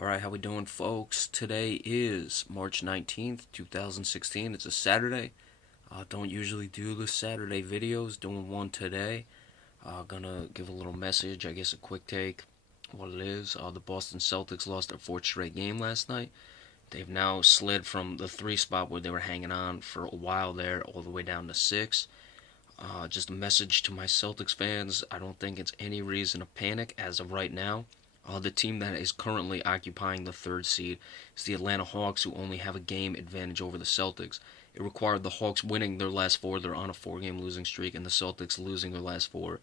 Alright, how we doing, folks? Today is March 19th, 2016. It's a Saturday. Don't usually do the Saturday videos. Doing one today. Gonna give a little message, I guess a quick take. What it is. The Boston Celtics lost their fourth straight game last night. They've now slid from the 3 spot where they were hanging on for a while there all the way down to 6. Just a message to my Celtics fans. I don't think it's any reason to panic as of right now. The team that is currently occupying the third seed is the Atlanta Hawks, who only have a game advantage over the Celtics. It required the Hawks winning their last four. They're on a four-game losing streak, and the Celtics losing their last four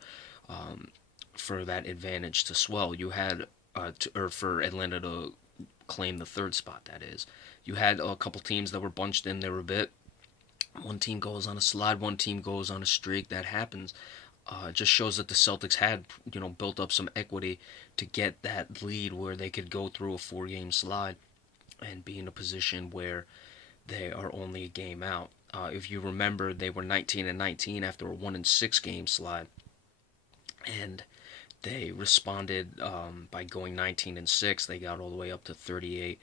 for that advantage to swell. You had, or for Atlanta to claim the third spot, that is. You had a couple teams that were bunched in there a bit. One team goes on a slide, one team goes on a streak. That happens. It just shows that the Celtics had, built up some equity to get that lead where they could go through a four-game slide and be in a position where they are only a game out. If you remember, they were 19-19 after a 1-6 game slide, and they responded by going 19-6. They got all the way up to 38-25,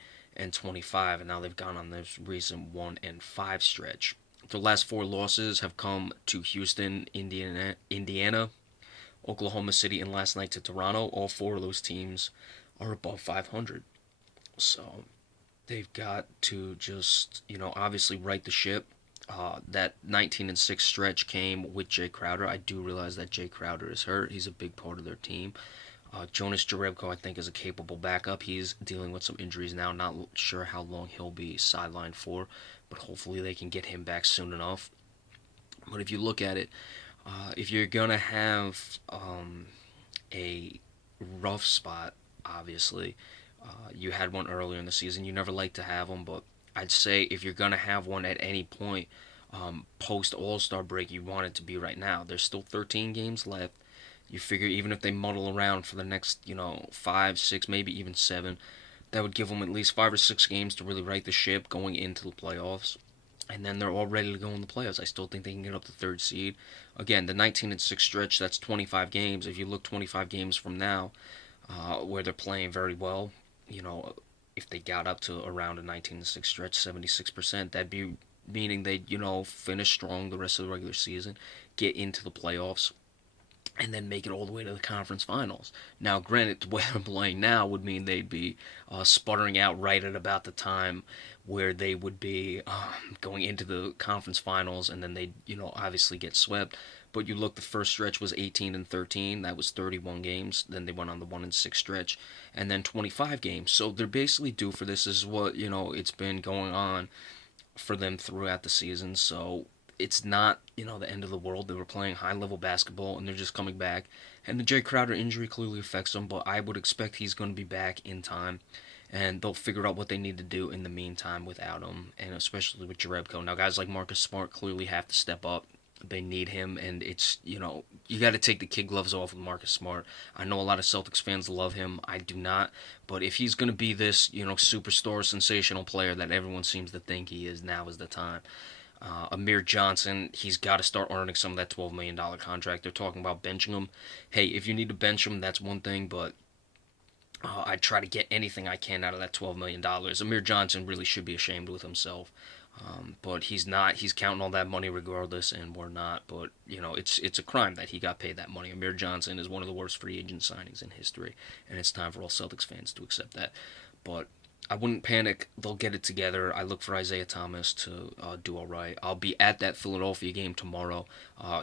and now they've gone on this recent 1-5 stretch. Their last four losses have come to Houston, Indiana, Oklahoma City, and last night to Toronto. All four of those teams are above 500. So they've got to just, obviously right the ship. That 19-6 stretch came with Jay Crowder. I do realize that Jay Crowder is hurt. He's a big part of their team. Jonas Jerebko, I think, is a capable backup. He's dealing with some injuries now. Not sure how long he'll be sidelined for, but hopefully they can get him back soon enough. But if you look at it, if you're going to have a rough spot, obviously, you had one earlier in the season. You never like to have them, but I'd say if you're going to have one at any point post All-Star break, you want it to be right now. There's still 13 games left. You figure even if they muddle around for the next, 5, 6, maybe even 7, that would give them at least 5 or 6 games to really right the ship going into the playoffs. And then they're all ready to go in the playoffs. I still think they can get up to third seed. Again, the 19-6 stretch, that's 25 games. If you look 25 games from now, where they're playing very well, if they got up to around a 19-6 stretch, 76%, that'd be meaning they, finish strong the rest of the regular season, get into the playoffs, and then make it all the way to the conference finals. Now, granted, the way they're playing now would mean they'd be sputtering out right at about the time where they would be going into the conference finals, and then they'd, obviously get swept. But you look, the first stretch was 18-13. That was 31 games. Then they went on the 1-6 stretch, and then 25 games. So they're basically due for this. This is what, it's been going on for them throughout the season. So it's not, the end of the world. They were playing high-level basketball, and they're just coming back. And the Jay Crowder injury clearly affects them, but I would expect he's going to be back in time, and they'll figure out what they need to do in the meantime without him, and especially with Jerebko. Now, guys like Marcus Smart clearly have to step up. They need him, and it's, you got to take the kid gloves off with Marcus Smart. I know a lot of Celtics fans love him. I do not. But if he's going to be this, superstar, sensational player that everyone seems to think he is, now is the time. Amir Johnson, he's got to start earning some of that $12 million contract. They're talking about benching him. Hey, if you need to bench him, that's one thing, but I'd try to get anything I can out of that $12 million. Amir Johnson really should be ashamed with himself. But he's not. He's counting all that money regardless, and we're not. But, it's a crime that he got paid that money. Amir Johnson is one of the worst free agent signings in history, and it's time for all Celtics fans to accept that. But I wouldn't panic. They'll get it together. I look for Isaiah Thomas to do all right. I'll be at that Philadelphia game tomorrow.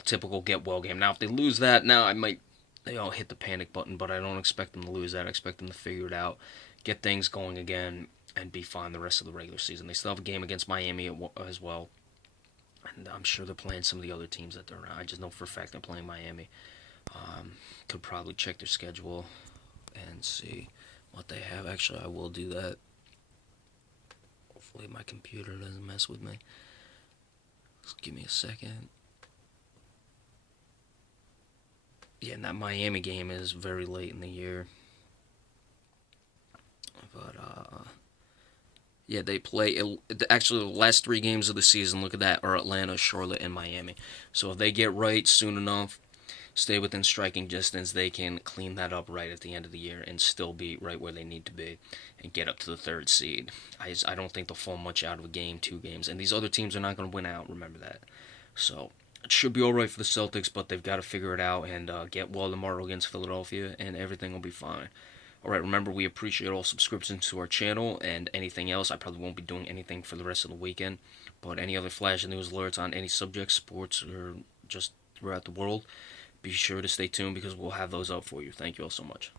Typical get-well game. Now, if they lose that, now I might hit the panic button, but I don't expect them to lose that. I expect them to figure it out, get things going again, and be fine the rest of the regular season. They still have a game against Miami as well, and I'm sure they're playing some of the other teams that they're around. I just know for a fact they're playing Miami. Could probably check their schedule and see what they have. Actually, I will do that. Hopefully my computer doesn't mess with me. Just give me a second. Yeah, and that Miami game is very late in the year. But, yeah, they play. Actually, the last 3 games of the season, look at that, are Atlanta, Charlotte, and Miami. So if they get right soon enough, stay within striking distance, they can clean that up right at the end of the year and still be right where they need to be and get up to the third seed. I don't think they'll fall much out of a game, 2 games, and these other teams are not going to win out. Remember that. So it should be all right for the Celtics, but they've got to figure it out and get well tomorrow against Philadelphia, and everything will be fine. All right, remember, we appreciate all subscriptions to our channel and anything else. I probably won't be doing anything for the rest of the weekend, but any other flash news alerts on any subject, sports, or just throughout the world, be sure to stay tuned because we'll have those up for you. Thank you all so much.